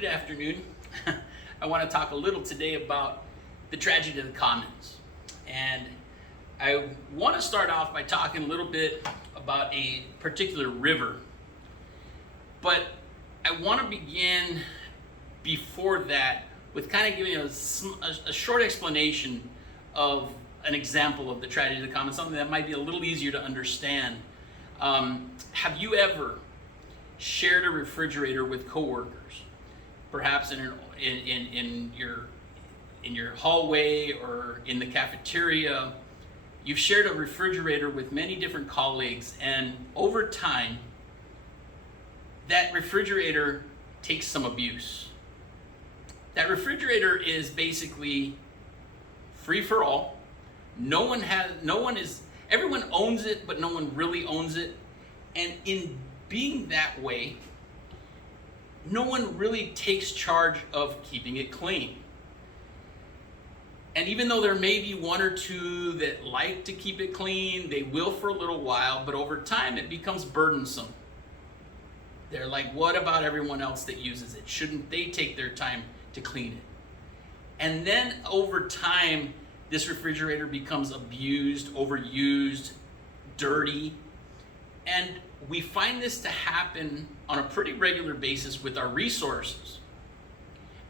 Good afternoon. I want to talk a little today about the tragedy of the commons. And I want to start off by talking a little bit about a particular river. But I want to begin before that with kind of giving a short explanation of an example of the tragedy of the commons, something that might be a little easier to understand. Have you ever shared a refrigerator with coworkers? Perhaps in your hallway or in the cafeteria. You've shared a refrigerator with many different colleagues, and over time, that refrigerator takes some abuse. That refrigerator is basically free for all. Everyone owns it, but no one really owns it. And in being that way, no one really takes charge of keeping it clean. And even though there may be one or two that like to keep it clean, they will for a little while, but over time it becomes burdensome. They're like, what about everyone else that uses it? Shouldn't they take their time to clean it? And then over time, this refrigerator becomes abused, overused, dirty, and we find this to happen on a pretty regular basis with our resources.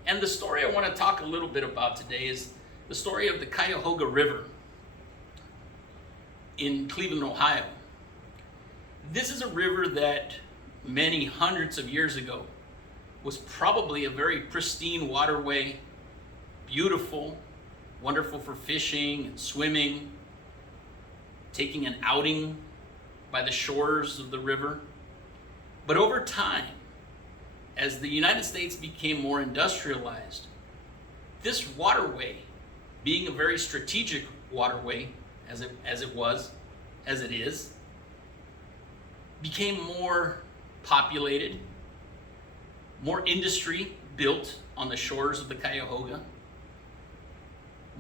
And the story I want to talk a little bit about today is the story of the Cuyahoga River in Cleveland, Ohio. This is a river that many hundreds of years ago was probably a very pristine waterway, beautiful, wonderful for fishing and swimming, taking an outing by the shores of the river. But over time, as the United States became more industrialized, this waterway, being a very strategic waterway, as it is, became more populated, more industry built on the shores of the Cuyahoga,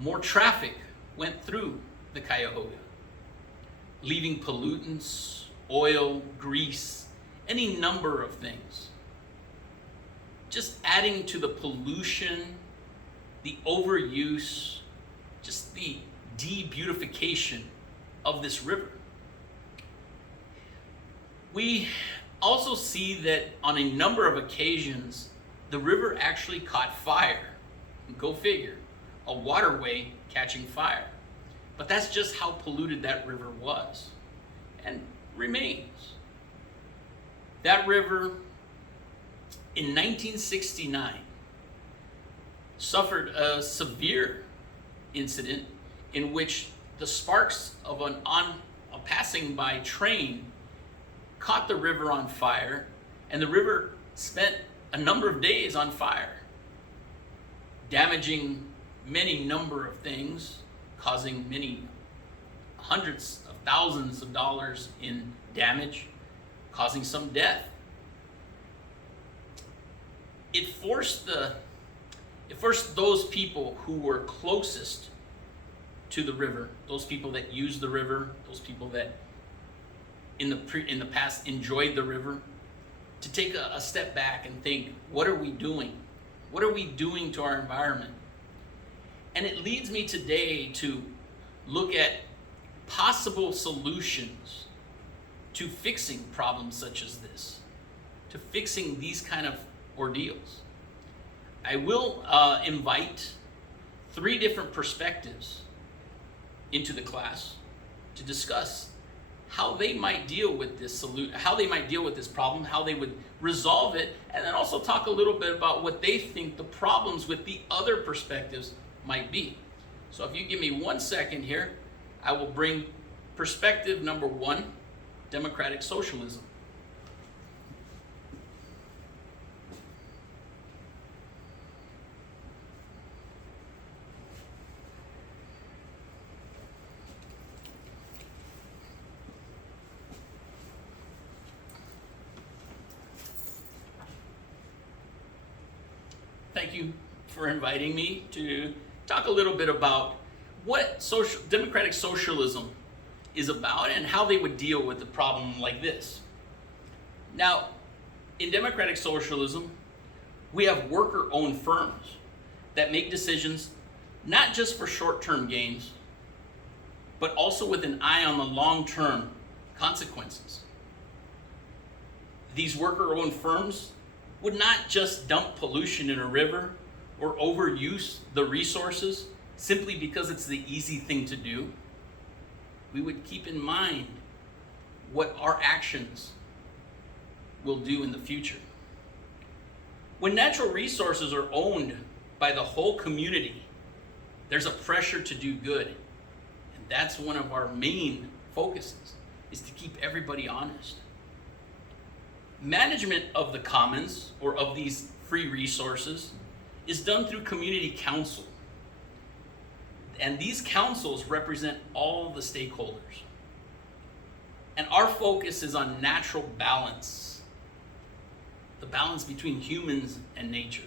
more traffic went through the Cuyahoga, leaving pollutants, oil, grease, any number of things. Just adding to the pollution, the overuse, just the de-beautification of this river. We also see that on a number of occasions, the river actually caught fire. Go figure, a waterway catching fire. But that's just how polluted that river was and remains. That river in 1969 suffered a severe incident in which the sparks of a passing by train caught the river on fire, and the river spent a number of days on fire, damaging many number of things, causing many hundreds of thousands of dollars in damage, causing some death. It forced those people who were closest to the river, those people that used the river, those people that in the past enjoyed the river, to take a step back and think, what are we doing? What are we doing to our environment? And it leads me today to look at possible solutions to fixing problems such as this, to fixing these kind of ordeals. I will invite 3 different perspectives into the class to discuss how they might deal with this problem, how they would resolve it, and then also talk a little bit about what they think the problems with the other perspectives might be. So if you give me 1 second here, I will bring perspective number 1, democratic socialism. Thank you for inviting me to talk a little bit about what democratic socialism is about and how they would deal with a problem like this. Now, in democratic socialism, We have worker-owned firms that make decisions not just for short-term gains, but also with an eye on the long-term consequences. These worker-owned firms would not just dump pollution in a river or overuse the resources simply because it's the easy thing to do. We would keep in mind what our actions will do in the future. When natural resources are owned by the whole community, there's a pressure to do good. And that's one of our main focuses, is to keep everybody honest. Management of the commons, or of these free resources, is done through community council. And these councils represent all the stakeholders. And our focus is on natural balance, the balance between humans and nature.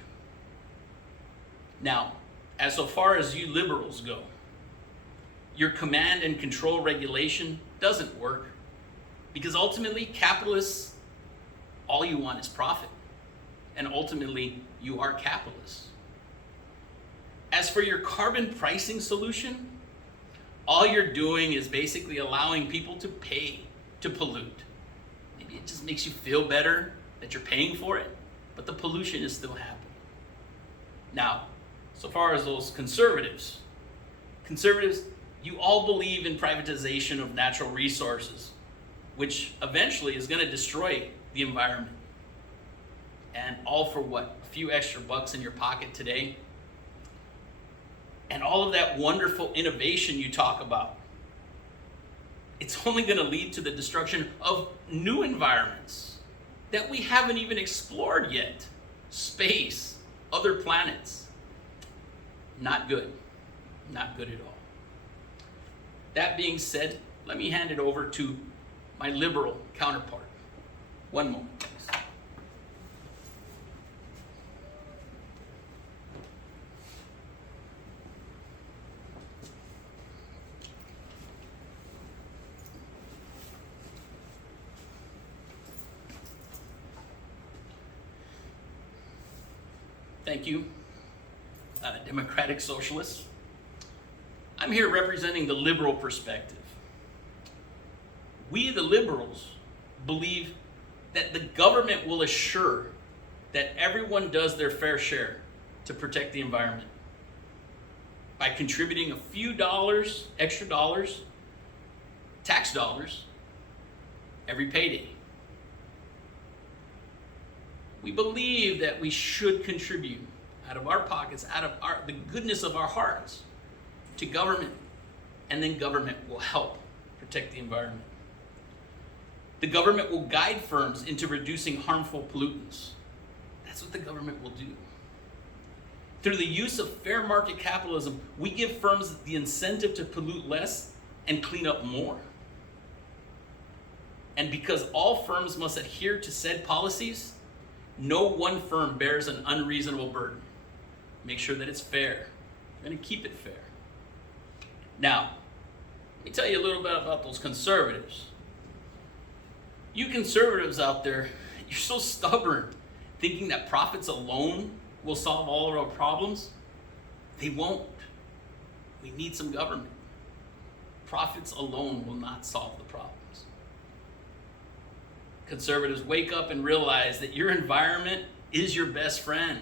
Now, as so far as you liberals go, your command and control regulation doesn't work, because ultimately capitalists, all you want is profit. And ultimately, you are capitalists. As for your carbon pricing solution, all you're doing is basically allowing people to pay to pollute. Maybe it just makes you feel better that you're paying for it, but the pollution is still happening. Now, so far as those conservatives, you all believe in privatization of natural resources, which eventually is going to destroy the environment. And all for what? A few extra bucks in your pocket today? And all of that wonderful innovation you talk about, it's only going to lead to the destruction of new environments that we haven't even explored yet. Space, other planets. Not good. Not good at all. That being said, let me hand it over to my liberal counterpart. One moment, please. Thank you, Democratic Socialists. I'm here representing the liberal perspective. We, the liberals, believe that the government will assure that everyone does their fair share to protect the environment by contributing a few dollars, extra dollars, tax dollars, every payday. We believe that we should contribute out of our pockets, out of the goodness of our hearts, to government, and then government will help protect the environment. The government will guide firms into reducing harmful pollutants. That's what the government will do. Through the use of fair market capitalism, we give firms the incentive to pollute less and clean up more. And because all firms must adhere to said policies, no one firm bears an unreasonable burden. Make sure that it's fair. We're going to keep it fair. Now, let me tell you a little bit about those conservatives. You conservatives out there, you're so stubborn, thinking that profits alone will solve all of our problems. They won't. We need some government. Profits alone will not solve the problems. Conservatives, wake up and realize that your environment is your best friend.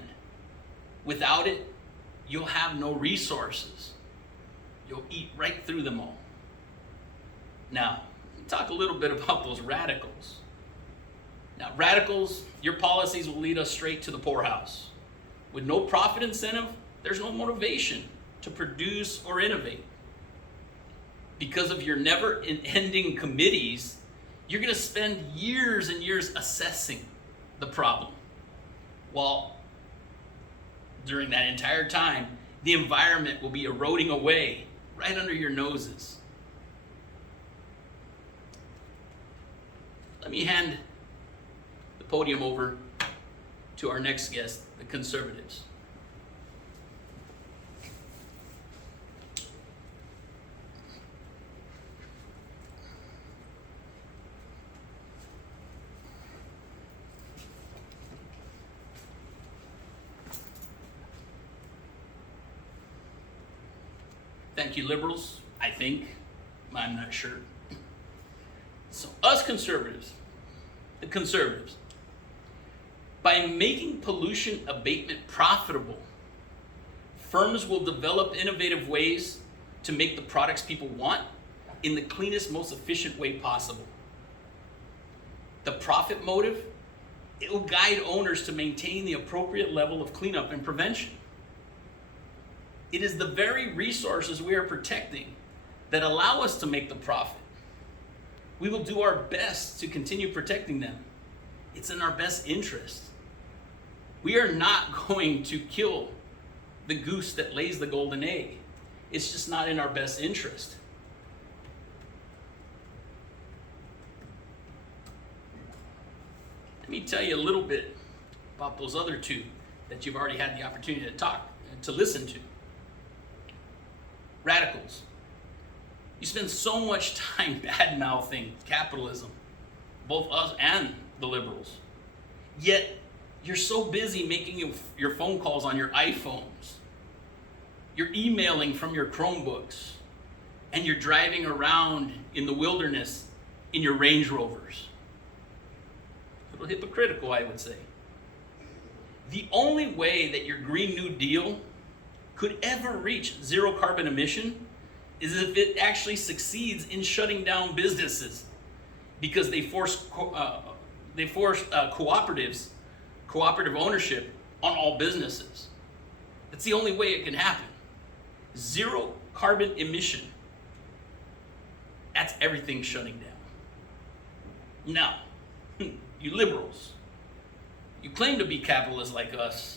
Without it, you'll have no resources. You'll eat right through them all. Now, let's talk a little bit about those radicals. Now, radicals, your policies will lead us straight to the poorhouse. With no profit incentive, there's no motivation to produce or innovate. Because of your never-ending committees, you're going to spend years and years assessing the problem, while during that entire time, the environment will be eroding away right under your noses. Let me hand the podium over to our next guest, the conservatives. Thank you, liberals. I think. I'm not sure. So us conservatives, the conservatives, by making pollution abatement profitable, firms will develop innovative ways to make the products people want in the cleanest, most efficient way possible. The profit motive, it will guide owners to maintain the appropriate level of cleanup and prevention. It is the very resources we are protecting that allow us to make the profit. We will do our best to continue protecting them. It's in our best interest. We are not going to kill the goose that lays the golden egg. It's just not in our best interest. Let me tell you a little bit about those other two that you've already had the opportunity to listen to. Radicals. You spend so much time bad-mouthing capitalism, both us and the liberals. Yet, you're so busy making your phone calls on your iPhones. You're emailing from your Chromebooks. And you're driving around in the wilderness in your Range Rovers. A little hypocritical, I would say. The only way that your Green New Deal could ever reach zero carbon emission is if it actually succeeds in shutting down businesses, because they force cooperative ownership on all businesses. That's the only way it can happen. Zero carbon emission. That's everything shutting down. Now, you liberals, you claim to be capitalists like us,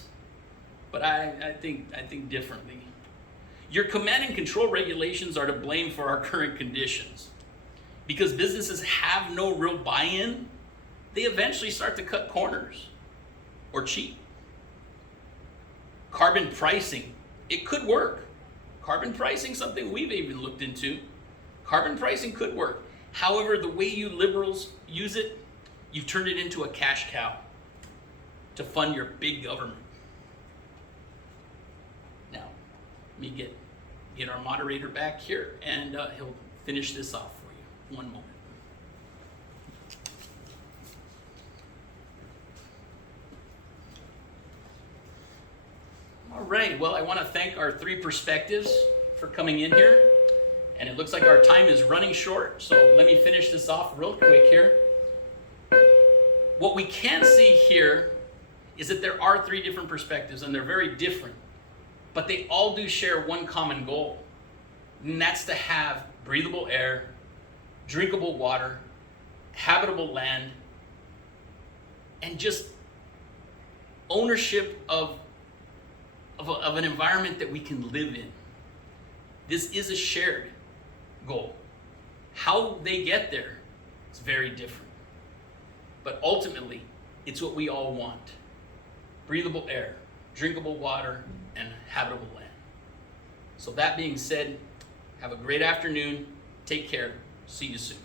but I think differently. Your command and control regulations are to blame for our current conditions. Because businesses have no real buy-in, they eventually start to cut corners or cheat. Carbon pricing, it could work. Carbon pricing, something we've even looked into. Carbon pricing could work. However, the way you liberals use it, you've turned it into a cash cow to fund your big government. Now, let me get our moderator back here, and he'll finish this off for you. One moment. All right, well, I want to thank our three perspectives for coming in here. And it looks like our time is running short, so let me finish this off real quick here. What we can see here is that there are three different perspectives, and they're very different. But they all do share one common goal, and that's to have breathable air, drinkable water, habitable land, and just ownership of an environment that we can live in. This is a shared goal. How they get there is very different. But ultimately, it's what we all want. Breathable air, drinkable water, and habitable land. So that being said, have a great afternoon. Take care. See you soon.